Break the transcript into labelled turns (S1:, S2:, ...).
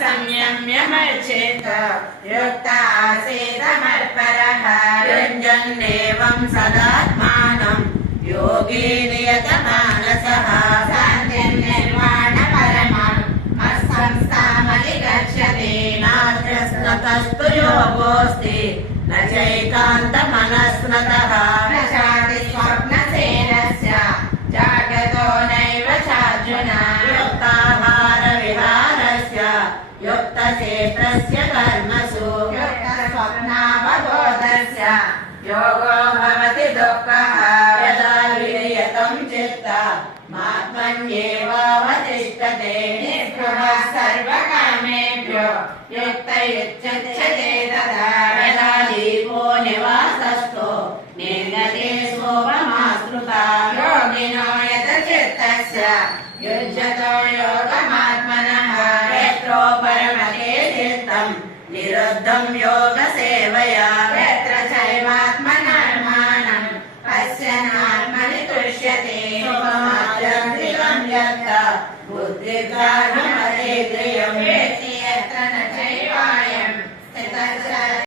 S1: संयम्यमर्चेत
S2: योक्ता आसेदमर्परः युञ्जन्नेवं सदात्मानं योगी नियतमानसः सान्त्यं निर्माणपरमं मत्संस्थामधिगच्छति नात्रस्नतस्तु योगोऽस्ति न चैकान्तमनस्नतः योक्तसेत्रस्य कर्मसु
S1: योक्तस्वप्नावबोधस्य
S2: योगो भवति दुःखः यदा विनियतं चित्त मात्मन्येवावतिष्ठते निर्गुणः सर्वकामेभ्यो युक्त युच्यते तदा यदा दीपो निवासस्थो निर्गते सोममासृता
S1: योगिनो यत चित्तस्य
S2: युज्यतो योगम निरुद्धं योगसेवया यत्र चैवात्मनर्माणम् पश्यनात्मनि तुष्यते बुद्धिकारणमधेन्द्रियं वेत्ति